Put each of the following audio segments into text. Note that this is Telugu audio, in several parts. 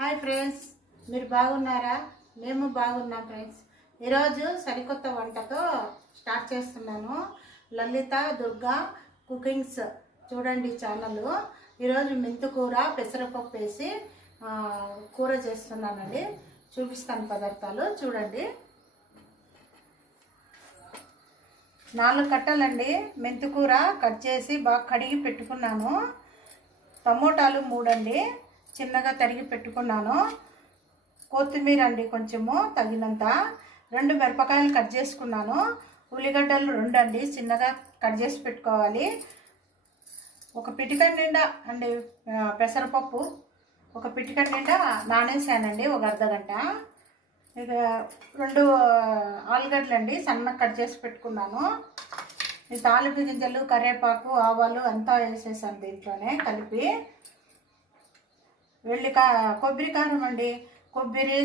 హాయ్ ఫ్రెండ్స్, మీరు బాగున్నారా? మేము బాగున్నాం ఫ్రెండ్స్. ఈరోజు సరికొత్త వంటతో స్టార్ట్ చేస్తున్నాను. లలిత దుర్గా కుకింగ్స్ చూడండి ఛానల్. ఈరోజు మెంతుకూర పెసరపప్పు వేసి కూర చేస్తున్నానండి. చూపిస్తాను పదార్థాలు చూడండి. 4 కట్టలండి మెంతుకూర కట్ చేసి బాగా కడిగి పెట్టుకున్నాను. టమోటాలు 3 అండి చిన్నగా తరిగి పెట్టుకున్నాను. కొత్తిమీర అండి కొంచెము తగినంత. 2 మిరపకాయలు కట్ చేసుకున్నాను. ఉల్లిగడ్డలు 2 అండి చిన్నగా కట్ చేసి పెట్టుకోవాలి. ఒక పిటికడ నిండా అండి పెసరపప్పు, ఒక పిటికడ నిండా నానేసానండి ఒక అర్ధగంట. ఇక 2 ఆలుగడ్డలు అండి సన్నగా కట్ చేసి పెట్టుకున్నాను. ఈ తాలింపు గింజలు, కరివేపాకు, ఆవాలు అంతా వేసేసాను దీంట్లోనే కలిపి. కొబ్బరి కారం అండి, కొబ్బరి,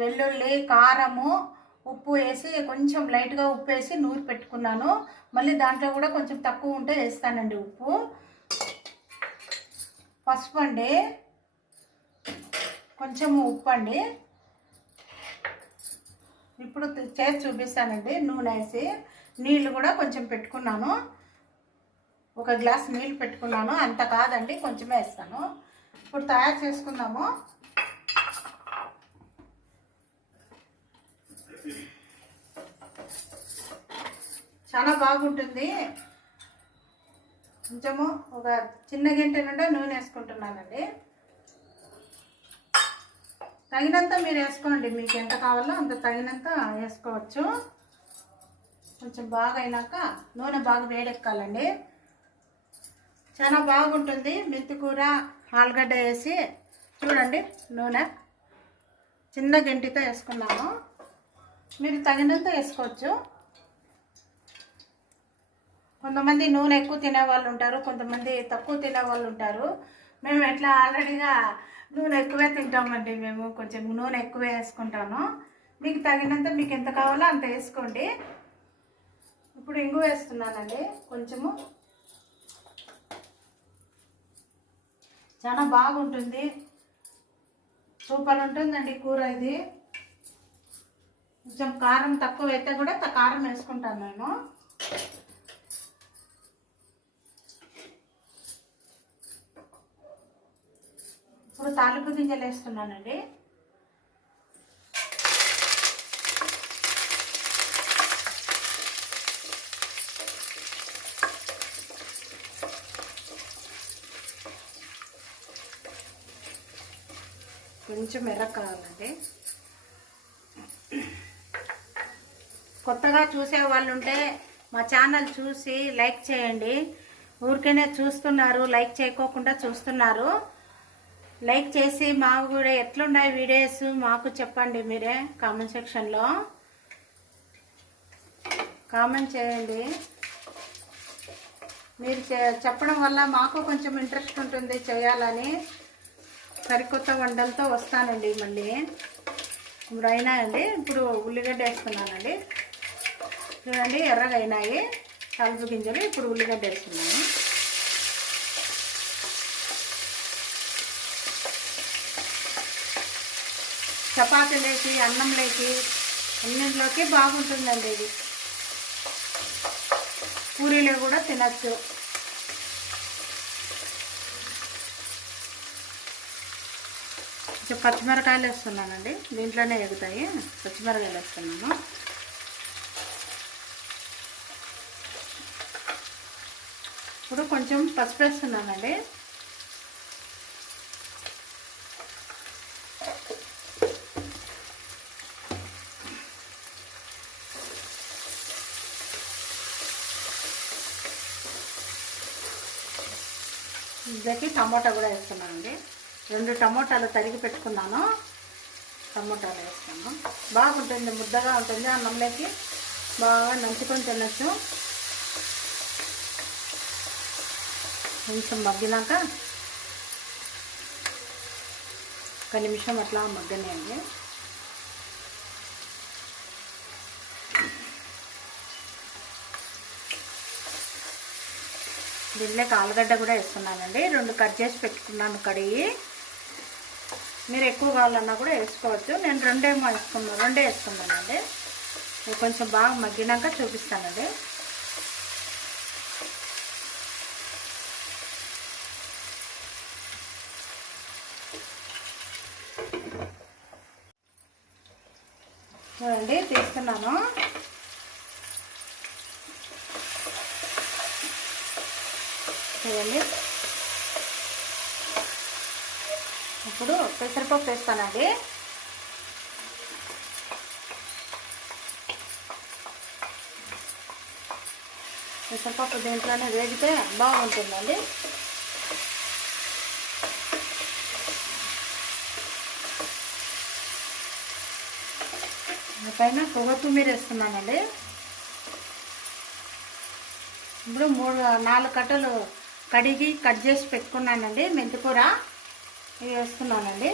వెల్లుల్లి, కారము, ఉప్పు వేసి కొంచెం లైట్గా ఉప్పు వేసి నూరి పెట్టుకున్నాను. మళ్ళీ దాంట్లో కూడా కొంచెం తక్కువ ఉంటే వేస్తానండి ఉప్పు. పసుపు అండి, కొంచెము ఉప్పు అండి. ఇప్పుడు చేసి చూపిస్తానండి. నూనె వేసి నీళ్ళు కూడా కొంచెం పెట్టుకున్నాను. 1 గ్లాస్ నీళ్ళు పెట్టుకున్నాను. అంత కాదండి, కొంచెమే వేస్తాను. ఇప్పుడు తయారు చేసుకుందాము. చాలా బాగుంటుంది. కొంచెము ఒక చిన్న గంట నుండి నూనె వేసుకుంటున్నానండి. తగినంత మీరు వేసుకోండి, మీకు ఎంత కావాలో అంత తగినంత వేసుకోవచ్చు. కొంచెం బాగా అయినాక నూనె బాగా వేడెక్కాలండి. చాలా బాగుంటుంది మెంతికూర, ఆలుగడ్డ వేసి. చూడండి నూనె చిన్న గంటితో వేసుకున్నాము. మీరు తగినంత వేసుకోవచ్చు. కొంతమంది నూనె ఎక్కువ తినేవాళ్ళు ఉంటారు, కొంతమంది తక్కువ తినేవాళ్ళు ఉంటారు. మేము ఎట్లా ఆల్రెడీగా నూనె ఎక్కువే తింటామండి. మేము కొంచెం నూనె ఎక్కువే వేసుకుంటాను. మీకు తగినంత, మీకు ఎంత కావాలో అంత వేసుకోండి. ఇప్పుడు ఇంగు వేస్తున్నానండి కొంచెము. చాలా బాగుంటుంది, సూపర్ ఉంటుందండి కూర ఇది. కొంచెం కారం తక్కువ అయితే కూడా కారం వేసుకుంటాను నేను. ఇప్పుడు తాలింపు గింజలు వేస్తున్నానండి. కొంచెం ఎర్ర కావాలండి. కొత్తగా చూసే వాళ్ళు ఉంటే మా ఛానల్ చూసి లైక్ చేయండి. ఊరికేనే చూస్తున్నారు, లైక్ చేయకోకుండా చూస్తున్నారు. లైక్ చేసి మాకు కూడా ఎట్లున్నాయి వీడియోస్ మాకు చెప్పండి. మీరే కామెంట్ సెక్షన్లో కామెంట్ చేయండి. మీరు చెప్పడం వల్ల మాకు కొంచెం ఇంట్రెస్ట్ ఉంటుంది చేయాలని. సరికొత్త వంటలతో వస్తానండి మళ్ళీ. ఇప్పుడు అయినాయండి. ఇప్పుడు ఉల్లిగడ్డ వేస్తున్నానండి. చూడండి ఎర్రగా అయినాయి తాలింపు గింజలు. ఇప్పుడు ఉల్లిగడ్డ వేస్తున్నాను. చపాతీలోకి, అన్నంలోకి, అన్నింటిలోకి బాగుంటుందండి ఇది. పూరీలో కూడా తినచ్చు. కొంచెం పచ్చిమిరకాయలు వేస్తున్నానండి, దీంట్లోనే ఎగుతాయి. పచ్చిమిరకాయలు వేస్తున్నాను. ఇప్పుడు కొంచెం పసుపు వేస్తున్నానండి. ఇదకి టమోటా కూడా వేస్తున్నానండి. 2 టమోటాలు తరిగి పెట్టుకున్నాను. టమోటాలు వేస్తాను. బాగుంటుంది, ముద్దగా ఉంటుంది. అన్నంలోకి బాగా నంచుకొని తినచ్చు. కొంచెం మగ్గినాక 1 నిమిషం అట్లా మగ్గనియండి. దీంట్లోకి ఆలుగడ్డ కూడా వేస్తున్నానండి. 2 కట్ చేసి పెట్టుకున్నాను కడిగి. మీరు ఎక్కువ కావాలన్నా కూడా వేసుకోవచ్చు. నేను రెండే వేసుకున్నానండి. కొంచెం బాగా మగ్గినాక చూపిస్తానండి. చూడండి తీస్తున్నాను. చూడండి ఇప్పుడు పెసరపప్పు వేస్తానండి. పెసరపప్పు దీంట్లోనే వేగితే బాగుంటుందండి. పైన కొత్తిమీర వేస్తున్నానండి. ఇప్పుడు 4 కట్టలు కడిగి కట్ చేసి పెట్టుకున్నానండి మెంతికూర. ఇవి వేస్తున్నానండి.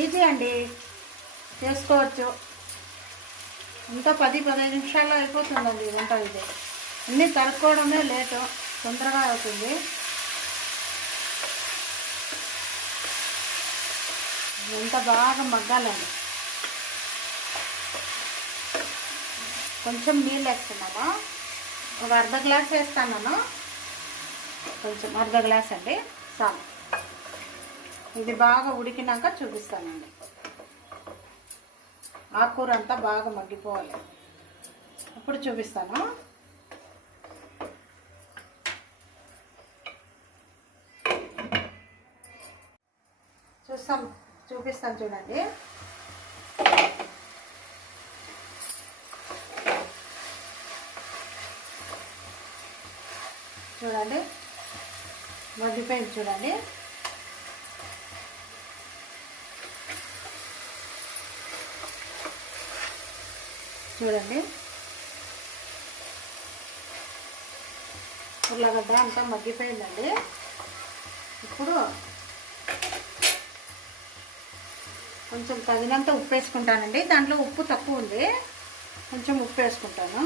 ఈజీ అండి, చేసుకోవచ్చు. ఇంకా 10-15 నిమిషాల్లో అయిపోతుందండి వంట. ఇది అన్నీ తరుక్కోవడమే లేటు, తొందరగా అవుతుంది. ఎంత బాగా మగ్గాలండి. కొంచెం నీళ్ళు వేస్తున్నాను. ఒక అర్ధ గ్లాస్ వేస్తాను. కొంచెం అర్ధ గ్లాస్ అండి చాలు. ఇది బాగా ఉడికినాక చూపిస్తానండి. ఆకుకూర అంతా బాగా మగ్గిపోవాలి, అప్పుడు చూపిస్తాను. చూపిస్తాను చూడండి. చూడండి మగ్గిపోయింది. చూడండి చూడండి ఉల్లగడ్డ అంతా మగ్గిపోయిందండి. ఇప్పుడు కొంచెం తగినంత ఉప్పు వేసుకుంటానండి. దాంట్లో ఉప్పు తక్కువ ఉంది, కొంచెం ఉప్పు వేసుకుంటాను.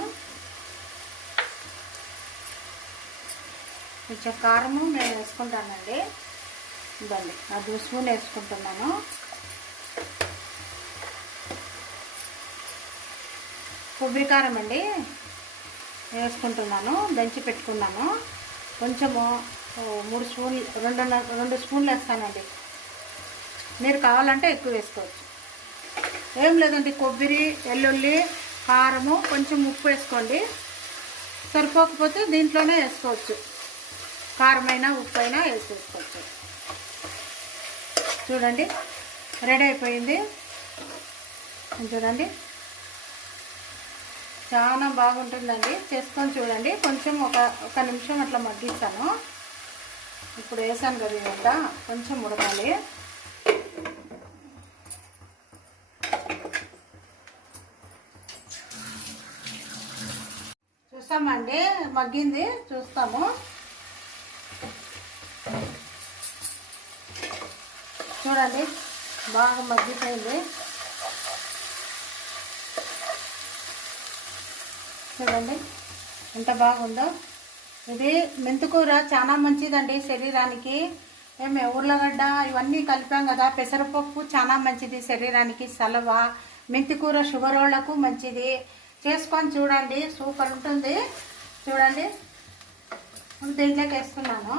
కొంచెం కారము నేను వేసుకుంటానండి. ఇదండి 2 స్పూన్ వేసుకుంటున్నాను. కొబ్బరి కారం అండి వేసుకుంటున్నాను, దంచి పెట్టుకున్నాను. కొంచెము 3 స్పూన్లు 2 స్పూన్లు వేస్తానండి. మీరు కావాలంటే ఎక్కువ వేసుకోవచ్చు. ఏం లేదండి, కొబ్బరి, వెల్లుల్లి, కారము, కొంచెం ఉప్పు వేసుకోండి. సరిపోకపోతే దీంట్లోనే వేసుకోవచ్చు, కారమైనా ఉప్పు అయినా వేసుకోవచ్చు. చూడండి రెడీ అయిపోయింది. చూడండి చాలా బాగుంటుందండి, చేసుకొని చూడండి. కొంచెం ఒక నిమిషం అట్లా మగ్గిస్తాను. ఇప్పుడు వేసాను కదా ఇదంతా, కొంచెం ఉడకాలి. చూస్తామండి, మగ్గింది, చూస్తాము. చూడండి బాగా మగ్గిపోయింది. చూడండి ఎంత బాగుందో. ఇది మెంతికూర చాలా మంచిదండి శరీరానికి. ఉర్లగడ్డ ఇవన్నీ కలిపాం కదా, పెసరపప్పు చాలా మంచిది శరీరానికి, సలవ. మెంతికూర షుగర్ వాళ్ళకు మంచిది. చేసుకొని చూడండి, సూపర్ ఉంటుంది. చూడండి దీంట్లోకి వేస్తున్నాను.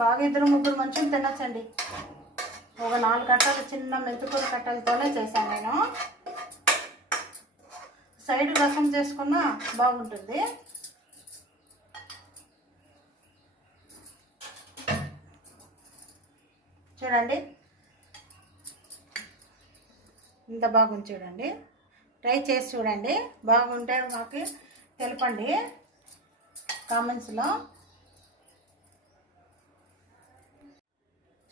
బాగా 2-3 మంచులు తినచ్చండి. ఒక 4 కట్టలు చిన్న మెంతికూర కట్టలతోనే చేశాను నేను. సైడ్ రసం చేసుకున్నా బాగుంటుంది. చూడండి ఇంత బాగుంది. చూడండి ట్రై చేసి చూడండి, బాగుంటే మాకు తెలపండి కామెంట్స్లో.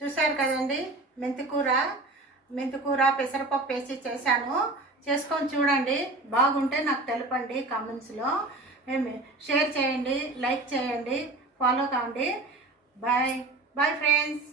చూసారు కదండి, మెంతికూర పెసరపప్పు వేసి చేశాను. చేసుకొని చూడండి, బాగుంటే నాకు తెలపండి కామెంట్స్లో. షేర్ చేయండి, లైక్ చేయండి, ఫాలో కావండి. Bye friends.